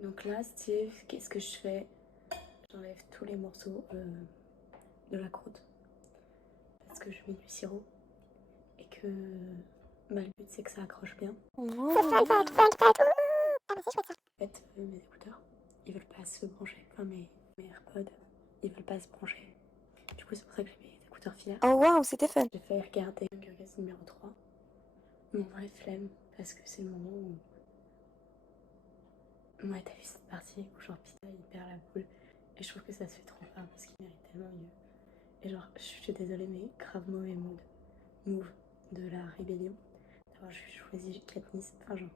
Donc là, Steve, qu'est-ce que je fais? J'enlève tous les morceaux de la croûte parce que je mets du sirop et que le but c'est que ça accroche bien. En fait, mes écouteurs, ils veulent pas se brancher. Enfin, mes AirPods, ils veulent pas se brancher. Du coup, c'est pour ça que j'ai mes écouteurs filaires. Oh waouh, c'était fun. J'ai failli regarder Hunger Games numéro 3. Mon vrai flemme, parce que c'est le moment où... Ouais, t'as vu cette partie où genre Pita il perd la boule. Et je trouve que ça se fait trop pas parce qu'il mérite tellement mieux. Et genre, je suis désolée, mais grave mauvais move de la rébellion. D'avoir choisi Katniss. Enfin, genre,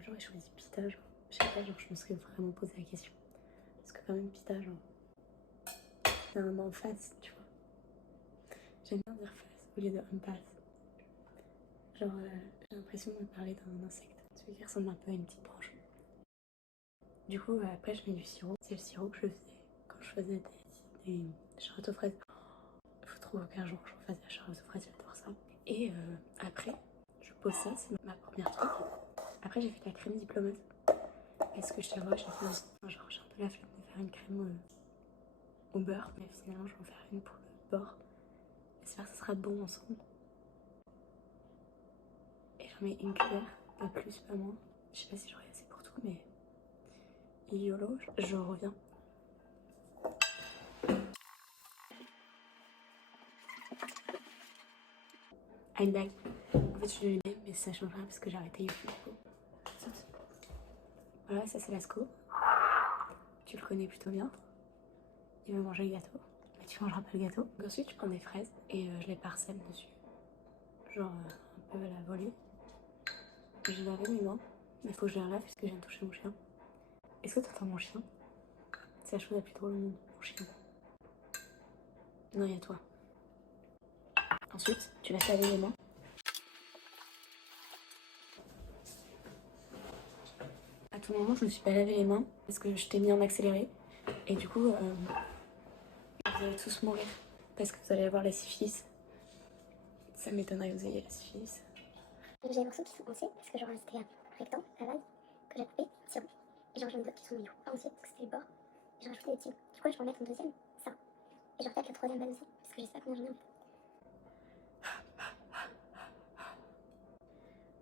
j'aurais choisi Pita, genre, je sais pas, genre, je me serais vraiment posé la question. Parce que quand même, Pita, genre, c'est un en face, tu vois. J'aime bien dire face au lieu de en face. Genre, j'ai l'impression de parler d'un insecte. Celui qui ressemble un peu à une petite branche. Du coup, après, je mets du sirop. C'est le sirop que je faisais quand je faisais des charlottes aux fraises. Il faut trop qu'un jour je refasse la charlotte aux fraises, j'adore ça. Et après, je pose ça, c'est ma première truc. Après, j'ai fait la crème diplomate. Parce que je t'avoue, j'ai fait genre, j'ai un peu la flemme de faire une crème au beurre. Mais finalement, je vais en faire une pour le bord. J'espère que ça sera bon ensemble. Et j'en mets une cuillère, pas plus, pas moins. Je sais pas si j'aurai assez pour tout, mais YOLO, je reviens. Ah, une blague. En fait, je l'aime, mais ça change rien parce que j'ai arrêté YouTube. Voilà, ça c'est Lasco. Tu le connais plutôt bien. Il veut manger le gâteau. Mais tu mangeras pas le gâteau. Donc ensuite, je prends des fraises et je les parsème dessus. Genre un peu à la volée. J'ai lavé mes mains. Mais faut que je les relave puisque je viens de toucher mon chien. Est-ce que t'entends mon chien? C'est la chose la plus drôle au monde, mon chien. Non, il y a toi. Ensuite, tu vas laver les mains. À tout moment, je me suis pas lavé les mains parce que je t'ai mis en accéléré. Et du coup, vous allez tous mourir parce que vous allez avoir la syphilis. Ça m'étonnerait que vous ayez la syphilis. J'ai des morceaux qui sont entiers parce que genre c'était un rectangle à la base que j'ai coupé, sirop. Et genre j'en ai d'autres qui sont du coup pas entiers parce que c'était le bord. Et j'ai rajouté des petits. Du coup je vais en mettre un deuxième, ça. Et genre peut-être la troisième base aussi parce que je sais pas combien j'en ai en fait.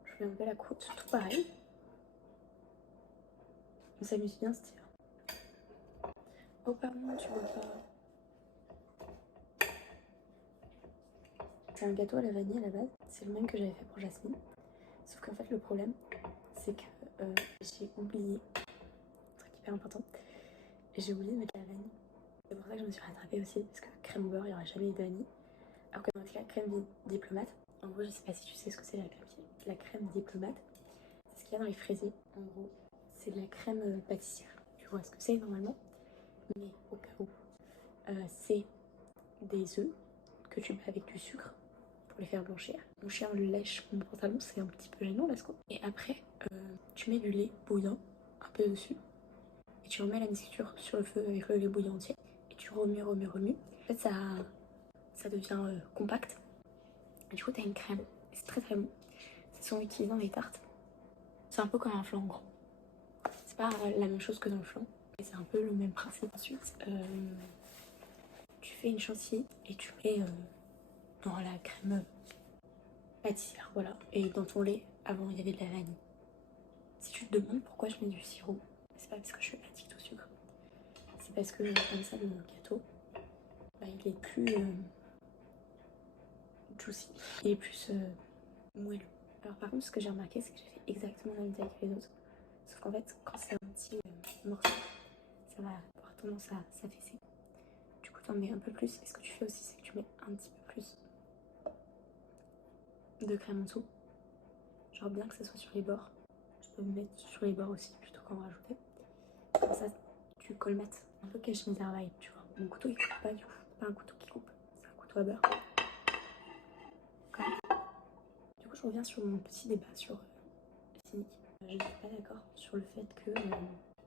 Je fais un peu la croûte, tout pareil. On s'amuse bien, Steve. Oh pardon, tu vois pas. C'est un gâteau à la vanille à la base. C'est le même que j'avais fait pour Jasmine. Sauf qu'en fait, le problème, c'est que j'ai oublié, un truc hyper important, j'ai oublié de mettre la vanille. C'est pour ça que je me suis rattrapée aussi, parce que crème au beurre, il n'y aura jamais eu de vanille. Alors que dans la crème diplomate, en gros, je sais pas si tu sais ce que c'est la crème diplomate. C'est ce qu'il y a dans les fraisiers. En gros, c'est de la crème pâtissière. Tu vois ce que c'est normalement. Mais au cas où, c'est des œufs que tu mets avec du sucre pour les faire blanchir. Mon chien le lèche mon pantalon, c'est un petit peu gênant là, quoi. Et après, tu mets du lait bouillant un peu dessus et tu remets la mixture sur le feu avec le lait bouillant entier et tu remues. En fait, ça devient compact. Et du coup, t'as une crème. C'est très très bon. C'est souvent utilisé dans les tartes. C'est un peu comme un flan en gros. C'est pas la même chose que dans le flan, mais c'est un peu le même principe. Ensuite, tu fais une chantilly et tu mets dans la crème pâtissière, voilà. Et dans ton lait, avant, il y avait de la vanille. Si tu te demandes pourquoi je mets du sirop, c'est pas parce que je suis addict au sucre. C'est parce que comme ça, le gâteau, bah, il est plus juicy. Il est plus moelleux. Alors par contre, ce que j'ai remarqué, c'est que j'ai fait exactement la même taille que les autres. Sauf qu'en fait, quand c'est un petit morceau, ça va avoir tendance à s'affaisser. Du coup, t'en mets un peu plus. Et ce que tu fais aussi, c'est que tu mets un petit peu plus de crème en dessous. Genre bien que ça soit sur les bords. Je peux me mettre sur les bords aussi plutôt qu'en rajouter. Comme ça, tu colmates. Un peu cache-misère vibe, tu vois. Mon couteau, il coupe pas du coup. C'est pas un couteau qui coupe, c'est un couteau à beurre. Du coup, je reviens sur mon petit débat sur Cynique. Je ne suis pas d'accord sur le fait que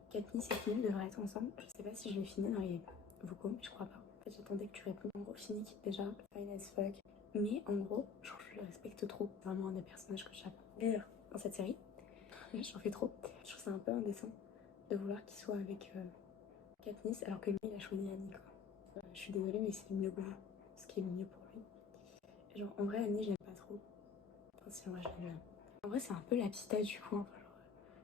Katniss et Philippe devraient être ensemble. Je sais pas si je vais finir dans les vocaux, mais je crois pas. En fait, j'attendais que tu répondes. En gros, Cynique, déjà, fine as fuck. Mais en gros, genre, je le respecte trop. C'est vraiment un des personnages que j'adore dans cette série. J'en fais trop. Je trouve ça un peu indécent soit avec Katniss, alors que lui il a choisi Annie quoi. Je suis désolée mais c'est mieux pour vous, ce qui est mieux pour lui. Genre en vrai Annie je l'aime pas trop. Enfin si en vrai je l'aime bien. En vrai c'est un peu la petite du coin. Enfin, genre,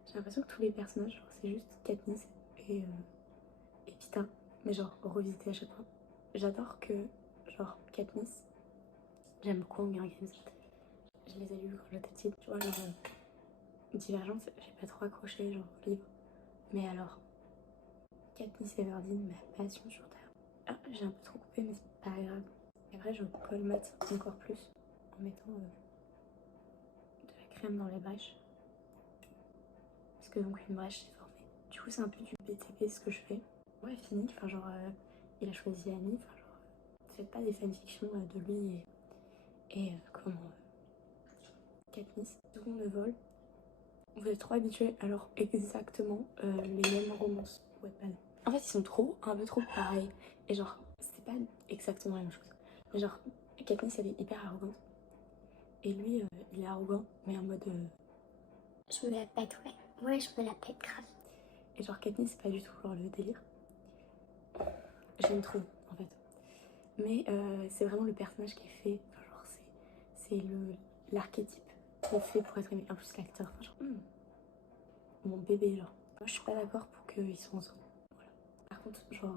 j'ai l'impression que tous les personnages genre, c'est juste Katniss et Pita. Mais genre revisité à chaque fois. J'adore que genre Katniss, j'aime beaucoup Hunger Games. Je les ai lus quand j'étais petite, tu vois, genre Divergente, j'ai pas trop accroché genre au livre. Mais alors, Katniss Everdeen, ma passion sur Terre. Ah, j'ai un peu trop coupé mais c'est pas grave. Et après je colmate encore plus en mettant de la crème dans les brèches. Parce que donc une brèche c'est formé. Du coup c'est un peu du BTP ce que je fais. Ouais fini, enfin genre il a choisi Annie, enfin genre faites pas des fanfictions de lui et comment Katniss, seconde de vol. Vous êtes trop habitués alors exactement les mêmes romances Wattpad. En fait ils sont un peu trop pareils. Et genre c'est pas exactement la même chose. Mais genre Katniss elle est hyper arrogante. Et lui il est arrogant mais en mode Je me la pète, ouais je me la pète grave. Et genre Katniss c'est pas du tout genre le délire. J'aime trop en fait. Mais c'est vraiment le personnage qui est fait. Enfin, genre c'est l'archétype qui est fait pour être aimé. En plus l'acteur, enfin, genre mon bébé genre. Moi je suis pas d'accord pour qu'ils soient ensemble. Voilà. Par contre genre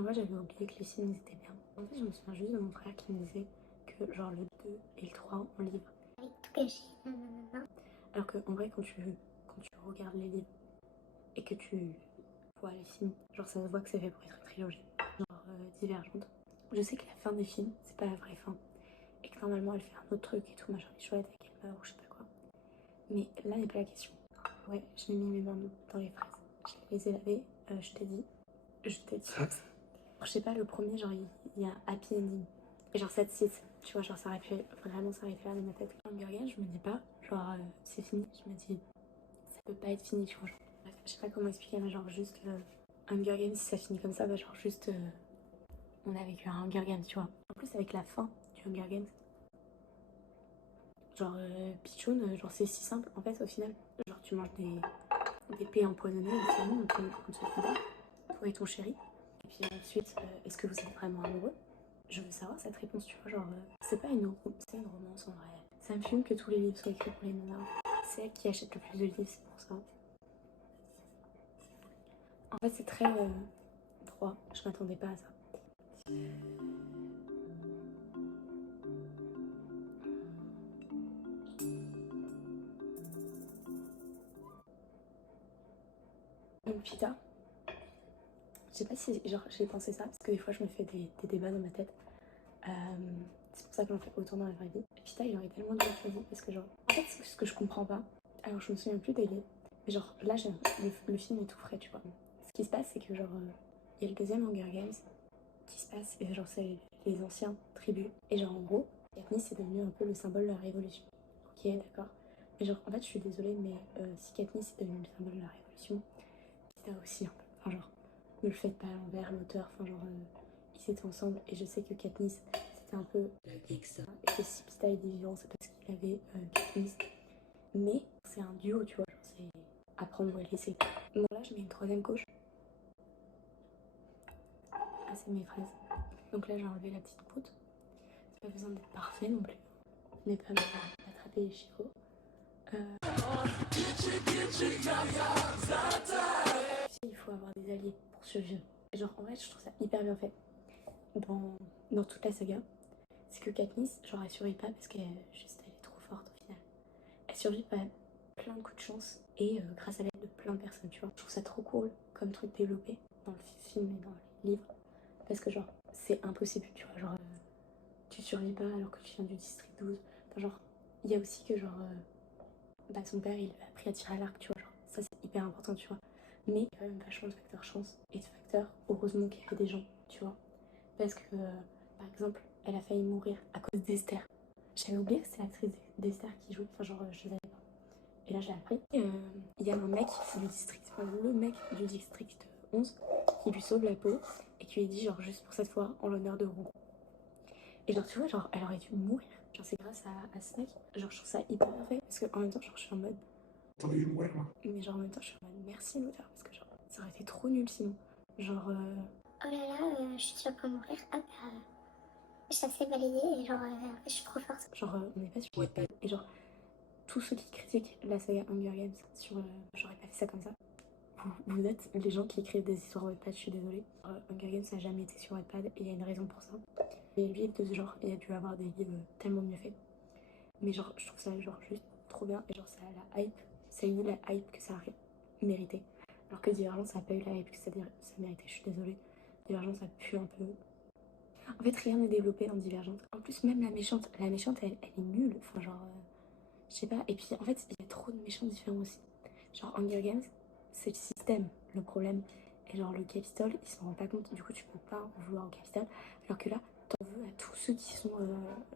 moi j'avais oublié que les films ils étaient bien. En fait je me souviens juste de mon frère qui me disait que genre le 2 et le 3 en livre. Avec tout gâché. Alors que en vrai quand tu regardes les livres et que tu vois les films, genre ça se voit que c'est fait pour être une trilogie. Genre Divergente. Je sais que la fin des films, c'est pas la vraie fin. Et que normalement elle fait un autre truc et tout, machin, les chouettes avec elle meurt ou je sais pas quoi. Mais là n'est pas la question. Ouais, j'ai mis mes mains dans les fraises. Je les ai lavées, je t'ai dit. Je sais pas, le premier, genre il y a happy ending. Et genre 7-6, tu vois, genre ça aurait pu vraiment s'arrêter là dans ma tête. Hunger Games, je me dis pas, genre c'est fini. Je me dis, ça peut pas être fini, tu vois. Genre, bref, je sais pas comment expliquer, mais genre juste Hunger Games, si ça finit comme ça, bah genre juste on a vécu un Hunger Games, tu vois. En plus, avec la fin du Hunger Games, genre Pichoun, genre c'est si simple en fait au final. Genre tu manges des pets empoisonnés, on te fait toi et ton chéri. Et puis ensuite, est-ce que vous êtes vraiment amoureux? Je veux savoir cette réponse, tu vois, genre c'est pas une romance en vrai. Ça me fume que tous les livres soient écrits pour les nanas. C'est elle qui achète le plus de livres, c'est pour ça. En fait, c'est très droit, je m'attendais pas à ça. Donc Pita, je sais pas si genre j'ai pensé ça, parce que des fois je me fais des débats dans ma tête. C'est pour ça que j'en fais autant dans la vraie vie. Et Pita il aurait tellement dû être choisi, parce que genre, en fait ce que je comprends pas, alors je me souviens plus des livres, mais genre là le film est tout frais, tu vois. Ce qui se passe c'est que genre, il y a le deuxième Hunger Games qui se passe, et genre c'est les anciens tribus, et genre en gros, Katniss est devenu un peu le symbole de la révolution. Ok d'accord. Mais genre en fait je suis désolée, mais si Katniss est devenue le symbole de la révolution, Pita aussi un peu. Enfin genre, ne le faites pas à l'envers, l'auteur, enfin genre, ils étaient ensemble, et je sais que Katniss, c'était un peu et que si Pita est vivant, c'est parce qu'il avait Katniss. Mais c'est un duo, tu vois, genre c'est à prendre ou à laisser. Bon là, je mets une troisième couche. Ah, c'est mes fraises. Donc là, j'ai enlevé la petite croûte. C'est pas besoin d'être parfait non plus. N'est pas attraper les chevaux. Il faut avoir des alliés pour survivre. Et genre, en vrai, je trouve ça hyper bien fait dans toute la saga. C'est que Katniss, genre, elle survit pas parce qu'elle juste elle est trop forte au final. Elle survit par plein de coups de chance et grâce à l'aide de plein de personnes, tu vois. Je trouve ça trop cool comme truc développé dans le film et dans les livres. Parce que, genre, c'est impossible, tu vois. Genre, tu survis pas alors que tu viens du district 12. Enfin, genre, il y a aussi que, genre, bah, son père, il a appris à tirer à l'arc, tu vois. Genre, ça, c'est hyper important, tu vois. Mais il y a quand même vachement de facteurs chance et de facteurs heureusement qu'il y avait des gens, tu vois. Parce que, par exemple, elle a failli mourir à cause d'Esther. J'avais oublié que c'est l'actrice d'Esther qui jouait. Enfin, genre, je savais pas. Et là, je l'ai appris. Il y a un mec du district, enfin, le mec du district 11 qui lui sauve la peau et qui lui dit, genre, juste pour cette fois, en l'honneur de Rougon. Et genre, tu vois, genre, elle aurait dû mourir. Genre, c'est grâce à Snack. Genre, je trouve ça hyper fait. Parce qu'en même temps, genre, je suis en mode. T'aurais dû mourir, moi. Mais genre, en même temps, je suis en mode merci, l'auteur. Parce que, genre, Ça aurait été trop nul sinon. Genre, Oh là là, je suis sur le point de mourir. Hop, je sais balayer et genre, je suis trop forte. genre on n'est pas sur Wattpad. Et genre, tous ceux qui critiquent la saga Hunger Games sur j'aurais pas fait ça comme ça. Vous êtes les gens qui écrivent des histoires Wattpad, je suis désolée. Hunger Games ça n'a jamais été sur Wattpad et il y a une raison pour ça. Les livres de ce genre, il y a dû avoir des livres tellement mieux faits. Mais genre, je trouve ça genre juste trop bien. Et genre, ça a la hype. Ça a eu la hype que ça a mérité. Alors que Divergente, ça n'a pas eu la hype que ça méritait. Je suis désolée. Divergente, ça pue un peu. En fait, rien n'est développé dans Divergente. En plus, même la méchante, elle est nulle. Enfin, genre, je sais pas. Et puis, en fait, il y a trop de méchants différents aussi. Genre, Hunger Games, c'est le système, le problème. Et genre, le Capitole, ils s'en rendent pas compte. Du coup, tu peux pas en vouloir au Capitole. Alors que là, t'en veux à tous ceux qui sont,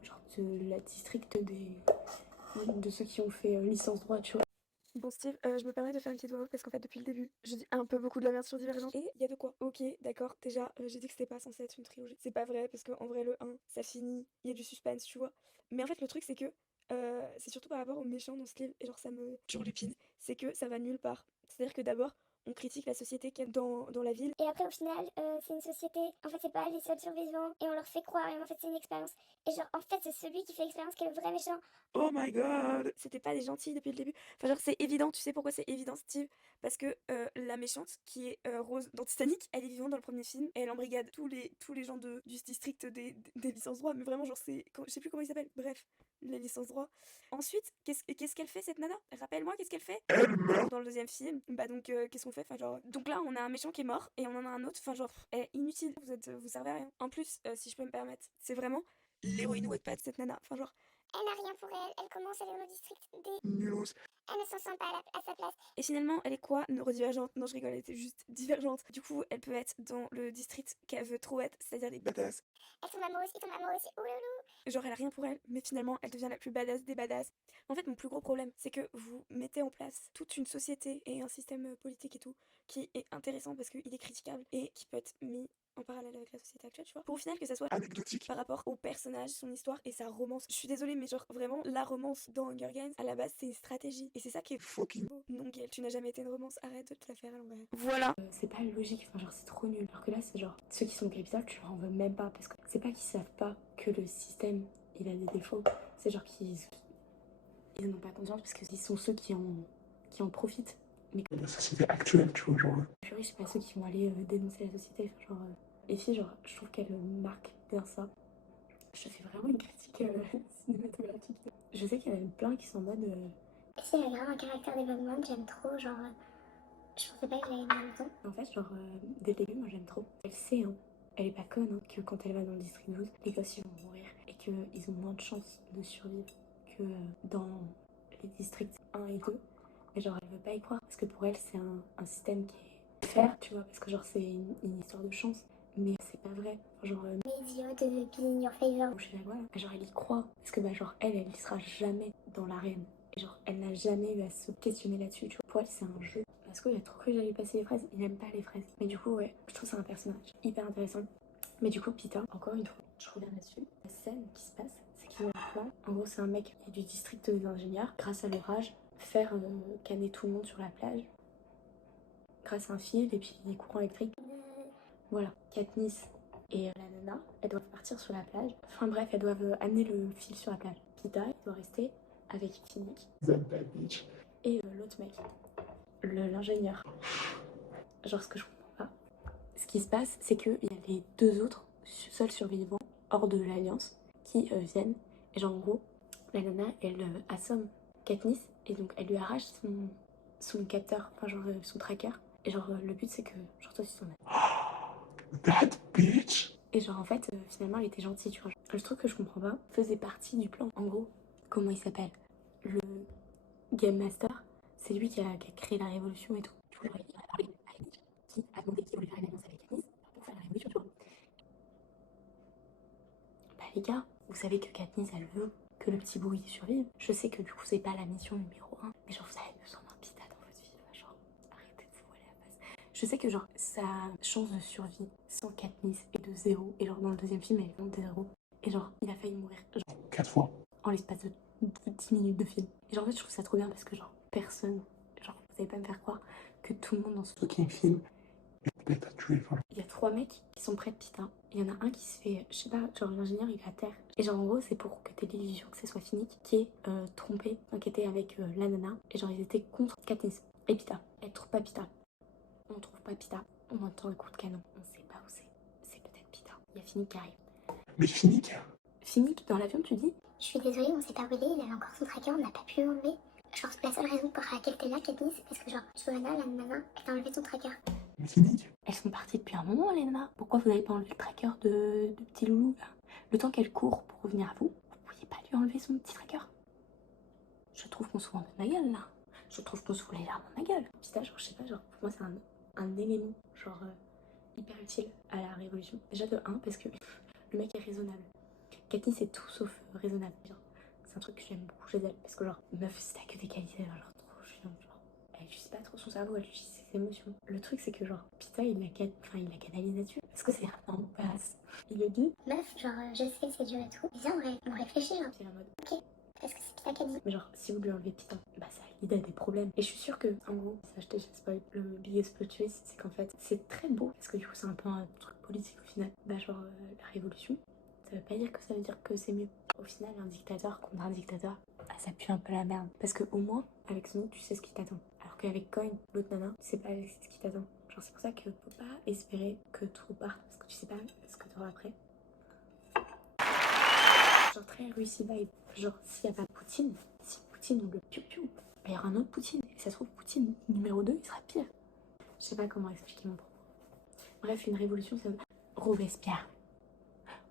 genre, de la district de ceux qui ont fait licence droit, tu vois. Bon Steve, je me permets de faire une petite voix off parce qu'en fait depuis le début, je dis un peu beaucoup de la merde sur Divergente. Et il y a de quoi. Ok, d'accord, déjà, j'ai dit que c'était pas censé être une trilogie. C'est pas vrai parce qu'en vrai le 1, ça finit, il y a du suspense, tu vois. Mais en fait le truc c'est que c'est surtout par rapport aux méchants dans ce livre, et genre ça me turlupine, c'est que ça va nulle part. C'est-à-dire que d'abord, on critique la société qu'il y a dans la ville. Et après, au final, c'est une société. En fait, c'est pas les seuls survivants. Et on leur fait croire. Et en fait, c'est une expérience. Et genre, en fait, c'est celui qui fait l'expérience qui est le vrai méchant. Oh my god! C'était pas des gentils depuis le début. Enfin, genre, c'est évident, tu sais pourquoi c'est évident, Steve? Parce que la méchante, qui est Rose dans Titanic, elle est vivante dans le premier film et elle embrigade tous les gens du district des licences droits. Mais vraiment, genre, je sais plus comment il s'appelle. Bref, les licences droits. Ensuite, qu'est-ce qu'elle fait cette nana? Rappelle-moi, qu'est-ce qu'elle fait? Elle meurt dans le deuxième film. Bah, donc, qu'est-ce qu'on fait? Enfin, genre. Donc là, on a un méchant qui est mort et on en a un autre. Enfin, genre, elle est inutile. Vous servez à rien. En plus, si je peux me permettre, c'est vraiment l'héroïne Wattpad, cette nana. Enfin, genre. Elle n'a rien pour elle. Elle commence à aller dans le district des nulos. Elle ne s'en sent pas à sa place. Et finalement, elle est quoi? Neurodivergente? Non, je rigole, elle était juste divergente. Du coup, elle peut être dans le district qu'elle veut trop être, c'est-à-dire les badass. Elle tombe amoureuse, il tombe amoureux aussi. Ouloulou. Genre, elle a rien pour elle, mais finalement, elle devient la plus badass des badass. En fait, mon plus gros problème, c'est que vous mettez en place toute une société et un système politique et tout qui est intéressant parce qu'il est critiquable et qui peut être mis en parallèle avec la société actuelle, tu vois. Pour au final que ça soit anecdotique par rapport au personnage, son histoire et sa romance. Je suis désolée, mais genre vraiment, la romance dans Hunger Games, à la base, c'est une stratégie. Et c'est ça qui est fucking beau. Non, Gaëlle, tu n'as jamais été une romance, arrête de te la faire à l'envers. Voilà. C'est pas logique, enfin genre c'est trop nul. Alors que là c'est genre ceux qui sont au capital tu leur en veux même pas parce que c'est pas qu'ils savent pas que le système il a des défauts, c'est genre qu'ils n'ont pas conscience parce qu'ils sont ceux qui en profitent. Mais La société actuelle, tu vois, genre. purée, c'est pas ceux qui vont aller dénoncer la société. Enfin, genre, les filles, genre, je trouve qu'elles marquent bien ça. Je fais vraiment une critique cinématographique. Je sais qu'il y en a plein qui sont en mode. Et si elle a vraiment un caractère développement, j'aime trop. Genre, je pensais pas que je l'avais mis en même temps. En fait, genre, dès le début, moi j'aime trop. Elle sait, hein, elle est pas conne, hein, que quand elle va dans le district 12, les gosses ils vont mourir et qu'ils ont moins de chances de survivre que dans les districts 1 et 2. Mais genre, elle veut pas y croire parce que pour elle, c'est un système qui est fair, tu vois, parce que genre, c'est une histoire de chance. Mais c'est pas vrai. Enfin, genre, Mais idiote de be in your favor. je suis là, voilà. Genre, elle y croit. Parce que, bah, genre, elle y sera jamais dans l'arène. Et genre, elle n'a jamais eu à se questionner là-dessus, tu vois. Pour elle, c'est un jeu. Parce qu'il a trop cru que j'allais passer les fraises. Il n'aime pas les fraises. Mais du coup, ouais, je trouve que c'est un personnage hyper intéressant. Mais du coup, Peter, encore une fois, je reviens là-dessus. La scène qui se passe, c'est qu'ils ont un plan. En gros, c'est un mec qui est du district des ingénieurs. Grâce à l'orage, faire canner tout le monde sur la plage. Grâce à un fil et puis des courants électriques. Voilà, Katniss et la nana, elles doivent partir sur la plage. Enfin bref, elles doivent amener le fil sur la plage. Peter, il doit rester avec Finnick et l'autre mec, l'ingénieur. Genre ce que je comprends pas. Ce qui se passe, c'est qu'il y a les deux autres seuls survivants hors de l'Alliance qui viennent. Et genre en gros, la nana, elle assomme Katniss et donc elle lui arrache son capteur, enfin genre son tracker. Et genre le but c'est que genre toi tu t'en as. That bitch! Et genre en fait finalement elle était gentille, tu vois. Le truc que je comprends pas faisait partie du plan. En gros, comment il s'appelle? Le Game Master, c'est lui qui a créé la révolution et tout. Du coup, il a parlé à Lich, qui a demandé qui voulait faire une alliance avec Katniss pour faire la révolution, tu vois. Bah les gars, vous savez que Katniss elle veut que le petit bout il survive. Je sais que du coup c'est pas la mission numéro 1, mais genre vous avez besoin d'un pita dans votre vie, genre arrêtez de vous voiler la face. Je sais que genre sa chance de survie sans Katniss est de 0, et genre dans le deuxième film elle est de 0. Et genre il a failli mourir genre 4 fois. en l'espace de 10 minutes de film. Et genre en fait je trouve ça trop bien parce que genre personne, genre vous allez pas me faire croire que que tout le monde en se fout. Fucking film. Peut-être à tuer, voilà. Il y a 3 mecs qui sont près de Pita. Il y en a un qui se fait, je sais pas, genre l'ingénieur il est à terre. Et genre en gros c'est pour que t'aies l'illusion que ce soit Finnick qui est trompé, enfin, qui était avec la nana. Et genre ils étaient contre Katniss et Pita. Elle trouve pas Pita. On trouve pas Pita. On entend le coup de canon. On sait pas où c'est. C'est peut-être Pita. Il y a Finnick qui arrive. Mais Finnick. Finnick dans l'avion tu dis? Je suis désolée, on sait pas où il est avait encore son tracker, on n'a pas pu l'enlever. Genre, la seule raison pour laquelle t'es là, Katniss, c'est parce que genre, Johanna, la nana, elle t'a enlevé ton tracker. Mais Finnick. Elles sont parties depuis un moment les nanas. Pourquoi vous n'avez pas enlevé le tracker de petit loulou là? Le temps qu'elle court pour revenir à vous, vous pouviez pas lui enlever son petit tracker? Je trouve qu'on se fout un peu de ma gueule là. Je trouve qu'on se fout légèrement de ma gueule. Pita, genre je sais pas, genre pour moi c'est un élément genre hyper utile à la révolution. Déjà de 1 parce que le mec est raisonnable. Katniss c'est tout sauf raisonnable. C'est un truc que j'aime beaucoup chez elle parce que genre meuf si t'as que des qualités genre trop chiant, genre elle utilise pas trop son cerveau, elle utilise ses émotions. Le truc c'est que genre Pita il la canalise là-dessus parce que c'est un passe. Il le dit. Meuf, genre, je sais que c'est dur et tout. Viens, on réfléchit, genre. C'est la mode. Parce que c'est Pita qui a dit. Mais genre, si vous lui enlevez Pita, bah ça il a des problèmes. Et je suis sûre que, en gros, ça je t'ai déjà spoil, le biggest plot twist, c'est qu'en fait, c'est très beau, parce que du coup, c'est un peu un truc politique au final. Bah genre, la révolution, ça veut pas dire que ça veut dire que c'est mieux. Au final, un dictateur contre un dictateur, bah ça pue un peu la merde. Parce que au moins, avec Snow, tu sais ce qui t'attend. Alors qu'avec Coin, l'autre nana, tu sais pas ce qui t'attend. Genre, c'est pour ça que faut pas espérer que tout parte, parce que tu sais pas ce que t'auras après. Genre très Russie vibe. Genre s'il n'y a pas Poutine, si Poutine on le piou-piou, bah, il y aura un autre Poutine. Et ça se trouve Poutine numéro 2 il sera pire. Je sais pas comment expliquer mon propos. Bref, une révolution ça veut... Robespierre.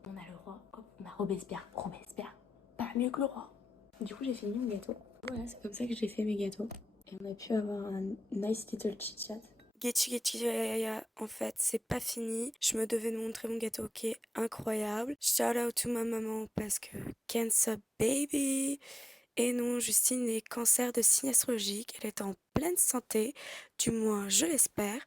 On a le roi, hop, on a Robespierre. Robespierre, pas mieux que le roi. Du coup j'ai fini mon gâteau. Voilà, c'est comme ça que j'ai fait mes gâteaux. Et on a pu avoir un nice little chit-chat. Getchi Yaya, en fait, c'est pas fini. Je me devais de montrer mon gâteau qui est incroyable. Shout out to ma maman parce que cancer baby. Et non, Justine est cancer de signe astrologique. Elle est en pleine santé, du moins je l'espère.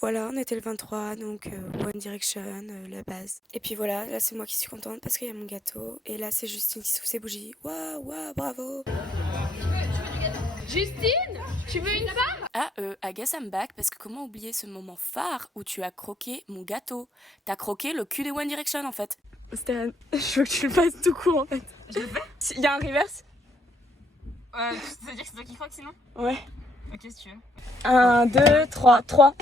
Voilà, on était le 23, donc One Direction, la base. Et puis voilà, là c'est moi qui suis contente parce qu'il y a mon gâteau. Et là c'est Justine qui souffle ses bougies. Waouh, waouh, bravo. Justine, tu veux une part? Ah, I guess I'm back, parce que comment oublier ce moment phare où tu as croqué mon gâteau? T'as croqué le cul des One Direction en fait. Stan, je veux que tu le fasses tout court en fait. Je le fais? Il y a un reverse? Ça veut dire que c'est toi qui croque sinon? Ouais. Ok, si tu veux. 1, 2, 3, 3.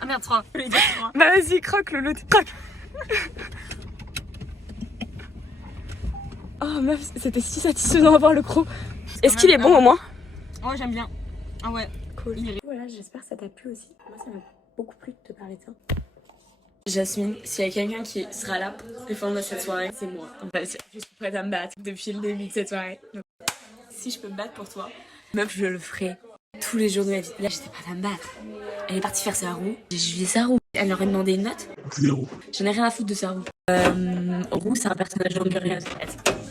Ah merde, 3. Je voulais dire 3. Bah vas-y, croque le croque. Oh meuf, c'était si satisfaisant d'avoir le croc. Est-ce qu'il est bon au moins? Oh, j'aime bien. Ah ouais. Cool. Il est... Voilà, j'espère que ça t'a plu aussi. Moi ça m'a beaucoup plu de te parler de ça. Jasmine, s'il y a quelqu'un qui sera là pour défendre cette soirée, c'est moi. En fait, je suis prête à me battre depuis le début de cette soirée. Donc, si je peux me battre pour toi, meuf, je le ferai tous les jours de ma vie. Là, j'étais prête à me battre. Elle est partie faire sa roue. J'ai jugé sa roue. Elle leur a demandé une note. 0. J'en ai rien à foutre de sa roue. Roue, c'est un personnage d'Hunger Games, en fait.